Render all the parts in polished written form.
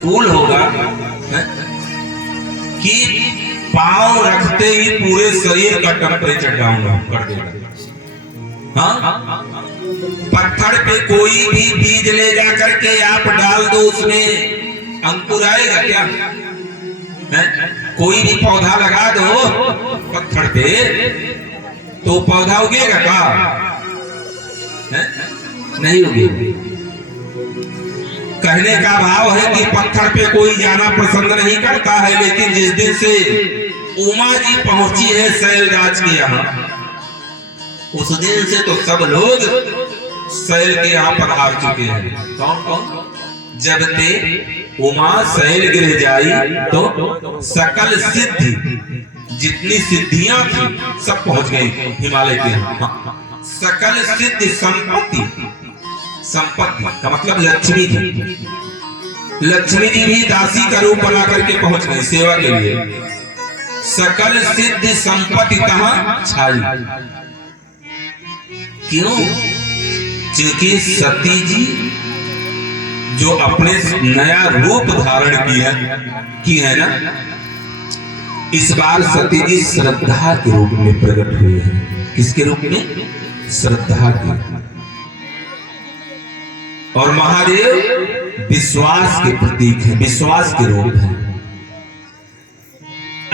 Cool होगा है? कि पांव रखते ही पूरे शरीर का टेम्परेचर डाउन कर देगा। हाँ, पत्थर पे कोई भी बीज ले जा करके आप डाल दो, उसमें अंकुर आएगा क्या? है? कोई भी पौधा लगा दो पत्थर पे तो पौधा उगेगा क्या? नहीं उगेगा। कहने का भाव है कि पत्थर पे कोई जाना पसंद नहीं करता है, लेकिन जिस दिन से उमा जी पहुंची है शैलराज के यहाँ, उस दिन से तो सब लोग शैल के यहाँ पधार चुके हैं। कौन कौन? जब ते उमा शैल गिर जाई तो सकल सिद्धि, जितनी सिद्धियां थी सब पहुंच गई हिमालय के यहाँ। सकल सिद्धि संपत्ति, संपत्ति का मतलब लक्ष्मी जी, लक्ष्मी जी भी दासी का रूप बना करके पहुंच गई सेवा के लिए। सकल सिद्धि संपत्ति कहां छाई? क्यों? क्योंकि सती जी जो अपने नया रूप धारण की है ना, इस बार सती जी श्रद्धा के रूप में प्रकट हुई है। किसके रूप में? श्रद्धा के। और महादेव विश्वास के प्रतीक है, विश्वास के रूप है।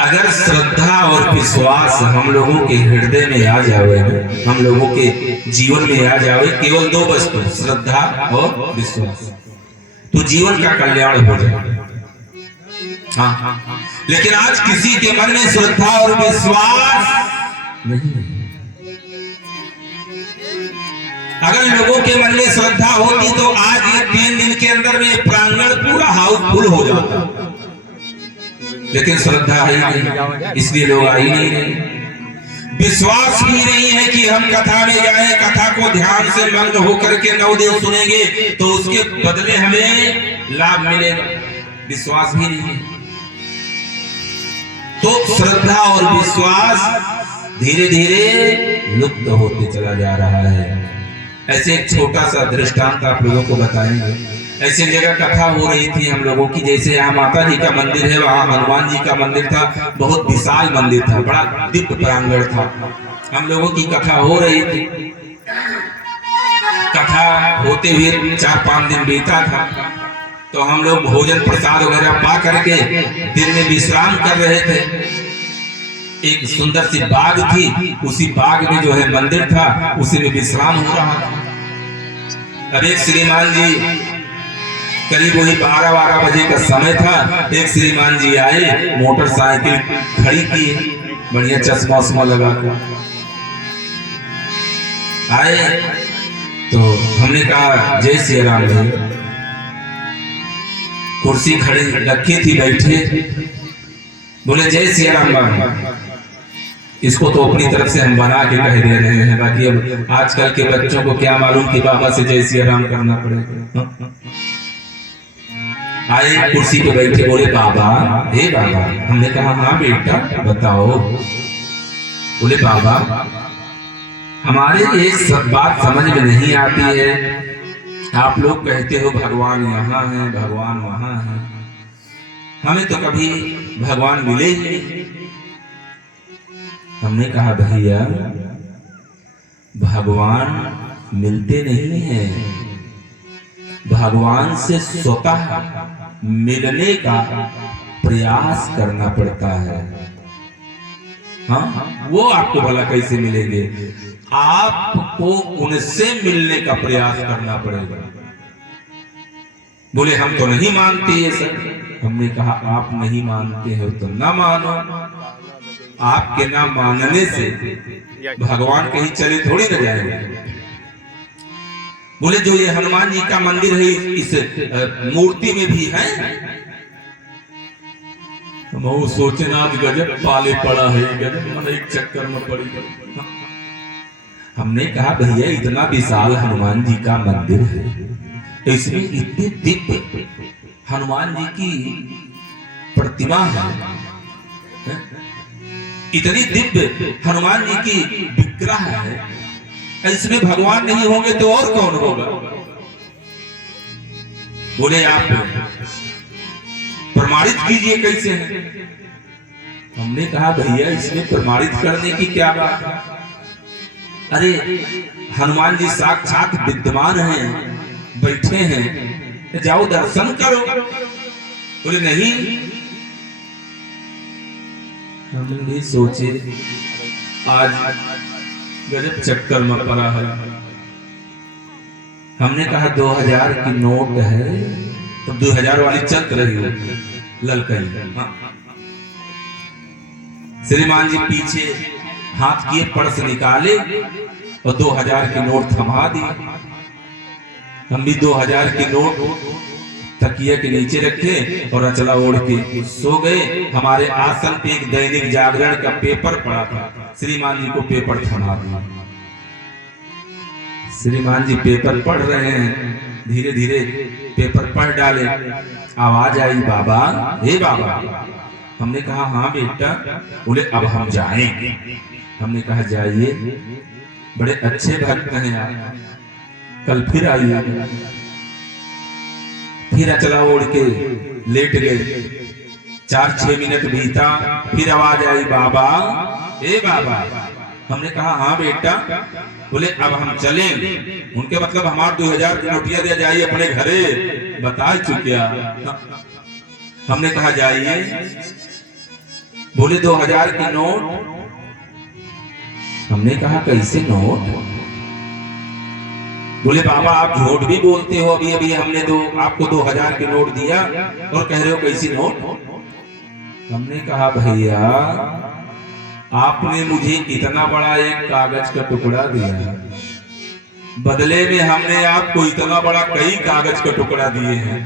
अगर श्रद्धा और विश्वास हम लोगों के हृदय में आ जाए, हम लोगों के जीवन में आ जाए, केवल दो वस्तु, श्रद्धा और विश्वास, तो जीवन का कल्याण हो जाए। हाँ, लेकिन आज किसी के मन में श्रद्धा और विश्वास नहीं। अगर लोगों के मन में श्रद्धा होती तो आज ये 3 दिन के अंदर में प्रांगण पूरा हाउसफुल हो जाता, लेकिन श्रद्धा है नहीं, इसलिए लोग आ ही नहीं रहे। विश्वास भी नहीं है कि हम कथा में जाएं, कथा को ध्यान से मग्न होकर के 9 दिन सुनेंगे तो उसके बदले हमें लाभ मिलेगा। विश्वास भी नहीं है, तो श्रद्धा और विश्वास धीरे धीरे लुप्त होते चला जा रहा है। ऐसे एक छोटा सा दृष्टांत आप लोगों को बताएंगे। ऐसी जगह कथा हो रही थी हम लोगों की, जैसे यहाँ माता जी का मंदिर है, वहाँ हनुमान जी का मंदिर था, बहुत विशाल मंदिर था, बड़ा दिव्य प्रांगण था। हम लोगों की कथा हो रही थी, कथा होते हुए 4-5 दिन बीता था, तो हम लोग भोजन प्रसाद वगैरह पा करके दिन में विश्राम कर रहे थे। एक सुंदर सी बाग थी, उसी बाग में जो है मंदिर था, उसी में विश्राम हो रहा था। अब एक श्रीमान जी, करीब वही 12 बजे का समय था, एक श्रीमान जी आए, मोटरसाइकिल खड़ी की, बढ़िया चश्मा उस्मा लगा कर आए। तो हमने कहा जय श्री राम जी। कुर्सी खड़ी रखी थी, बैठे, बोले जय श्री राम। इसको तो अपनी तरफ से हम बना के कह दे रहे हैं, बाकी अब आजकल के बच्चों को क्या मालूम कि बाबा से जय श्री राम करना पड़ेगा। आए, कुर्सी पे बैठे, बोले बाबा, हे बाबा। हमने कहा हाँ बेटा बताओ। बोले बाबा, हमारे एक बात समझ में नहीं आती है, आप लोग कहते हो भगवान यहाँ है, भगवान वहां है, हमें तो कभी भगवान मिले ही नहीं। हमने कहा भैया, भगवान मिलते नहीं हैं, भगवान से स्वतः मिलने का प्रयास करना पड़ता है। हाँ, वो आपको भला कैसे मिलेंगे? आपको उनसे मिलने का प्रयास करना पड़ेगा। बोले हम तो नहीं मानते ये सब। हमने कहा आप नहीं मानते हो तो ना मानो, आपके ना मानने से भगवान कहीं चले थोड़ी न जाएंगे। बोले जो ये हनुमान जी का मंदिर है, इस मूर्ति में भी है। हम सोचे ना गजब पाले पड़ा है, गजब मन एक चक्कर में पड़ी। हमने कहा भैया इतना विशाल हनुमान जी का मंदिर है, इसमें इतने दिव्य हनुमान जी की प्रतिमा है, इतनी दिव्य हनुमान जी की विग्रह है, इसमें भगवान नहीं होंगे तो और कौन होगा? बोले आप प्रमाणित कीजिए कैसे है। हमने कहा भैया इसमें प्रमाणित करने की क्या बात है, अरे हनुमान जी साक्षात विद्यमान हैं, बैठे हैं, जाओ दर्शन करो। बोले नहीं। हम भी सोचे आज गजब चक्कर में पड़ा है। हमने कहा 2000 की नोट है, तो 2000 वाली चल रही हो ललकई। हाँ। श्रीमान जी पीछे हाथ किए, पर्स निकाले और 2000 की नोट थमा दी। हम भी 2000 की नोट तकिया के नीचे रखे और अचला ओढ़ के सो गए। हमारे आसन पे एक दैनिक जागरण का पेपर पड़ा था, श्रीमान जी को पेपर थमा दिया। श्रीमान जी पेपर पढ़ रहे हैं, धीरे धीरे पेपर पढ़ डाले। आवाज आई, बाबा, हे बाबा। हमने कहा हाँ बेटा। बोले अब हम जाएंगे। हमने कहा जाइए, बड़े अच्छे भक्त हैं आप, कल फिर आइए। फिर अचला ओढ़ के लेट गए। 4-6 मिनट बीता, फिर आवाज आई, बाबा, हे बाबा। हमने कहा हाँ बेटा। बोले अब हम चलेंगे। उनके मतलब हमारे 2000 की नोटिया दिया, जाइए अपने घरे, बता चुकिया। हमने कहा जाइए। बोले 2000 की नोट। हमने कहा कैसे नोट? बोले बाबा आप झूठ भी बोलते हो, अभी अभी हमने आपको 2000 की नोट दिया और कह रहे हो कैसी नोट? हमने कहा भैया आपने मुझे इतना बड़ा एक कागज का टुकड़ा दिया, बदले में हमने आपको इतना बड़ा कई कागज का टुकड़ा दिए हैं,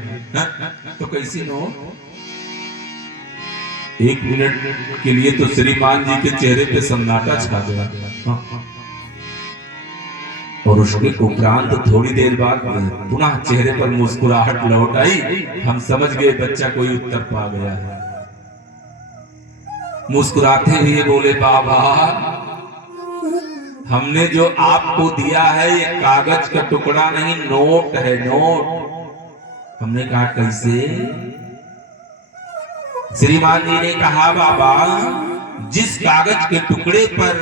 तो कैसी नोट? 1 मिनट के लिए तो श्रीमान जी के चेहरे पे सन्नाटा छा गया। और उसके उपरांत थोड़ी देर बाद पुनः चेहरे पर मुस्कुराहट लौट आई। हम समझ गए बच्चा कोई उत्तर पा गया है। मुस्कुराते हुए बोले बाबा हमने जो आपको दिया है ये कागज का टुकड़ा नहीं, नोट है, नोट। हमने कहा कैसे? श्रीमान जी ने कहा बाबा जिस कागज के टुकड़े पर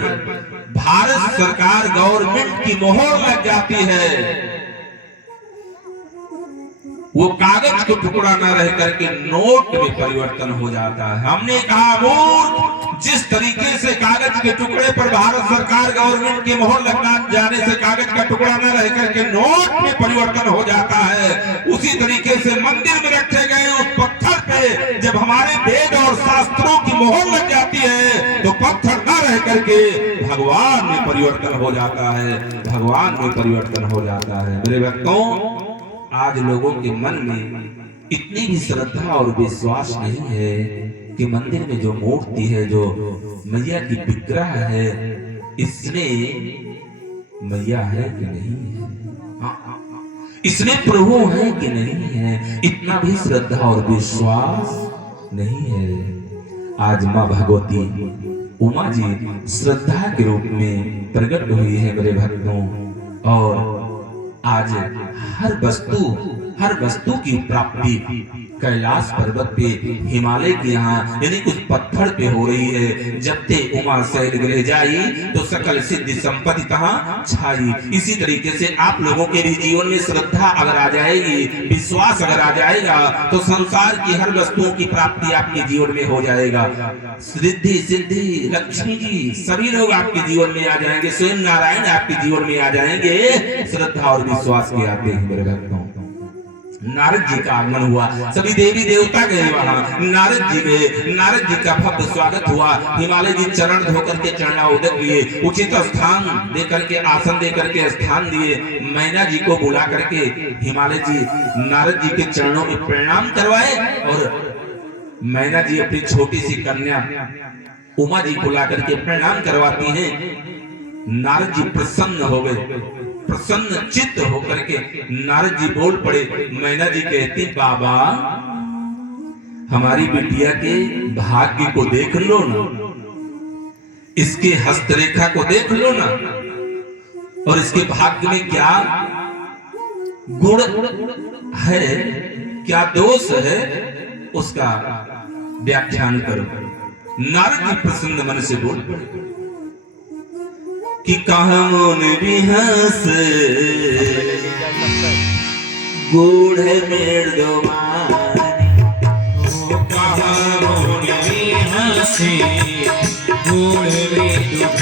भारत सरकार गवर्नमेंट की मोहर लग जाती है वो कागज का टुकड़ा न रह करके नोट में परिवर्तन हो जाता है। हमने कहा मूर्ख, जिस तरीके से कागज के टुकड़े पर भारत सरकार गवर्नमेंट की मोहर लगना जाने से कागज का टुकड़ा न रह करके नोट में परिवर्तन हो जाता है, उसी तरीके से मंदिर में रखे गए उस पत्थर पे जब हमारे वेद और शास्त्रों की मोहर लग जाती है तो पत्थर न रह करके भगवान में परिवर्तन हो जाता है, भगवान में परिवर्तन हो जाता है। मेरे भक्तों, आज लोगों के मन में इतनी भी श्रद्धा और विश्वास नहीं है कि मंदिर में जो मूर्ति है, जो मैया की विग्रह है, इसमें मैया है कि नहीं है, इसमें प्रभु है कि नहीं है, इतना भी श्रद्धा और विश्वास नहीं है। आज माँ भगवती उमा जी श्रद्धा के रूप में प्रकट हुई है मेरे भक्तों, और आज हर वस्तु की प्राप्ति कैलाश पर्वत पे, हिमालय के यहाँ यानी कुछ पत्थर पे हो रही है। जब ते उमा शैल गृह जाई तो सकल सिद्धि संपत्ति कहाँ छाई। इसी तरीके से आप लोगों के भी जीवन में श्रद्धा अगर आ जाएगी, विश्वास अगर आ जाएगा तो संसार की हर वस्तुओं की प्राप्ति आपके जीवन में हो जाएगा। रिद्धि सिद्धि लक्ष्मी जी सभी लोग आपके जीवन में आ जाएंगे, स्वयं नारायण आपके जीवन में आ जाएंगे श्रद्धा और विश्वास के आते हैं मेरे भक्तों। नारद जी का आगमन हुआ, सभी देवी देवता गए वहां, नारद जी गए, नारद जी का भव्य स्वागत हुआ। हिमालय जी चरण धोकर के चरणाउदक लिए, उचित स्थान दे करके, आसन दे करके स्थान दिए। मैना जी को बुला करके हिमालय जी नारद जी के चरणों में प्रणाम करवाए, और मैना जी अपनी छोटी सी कन्या उमा जी को ला करके प्रणाम करवाती हैं। नारद जी प्रसन्न हो गए, प्रसन्न चित्त होकर के नारद जी बोल पड़े। मैना जी कहती बाबा हमारी बिटिया के भाग्य को देख लो ना, इसके हस्तरेखा को देख लो ना, और इसके भाग्य में क्या गुण है, क्या दोष है, उसका व्याख्यान करो। नारद जी प्रसन्न मन से बोल कि कहा मोन बिहस गूढ़ मेड़ दो कहा मोन बिहस गूढ़ मेड़ दो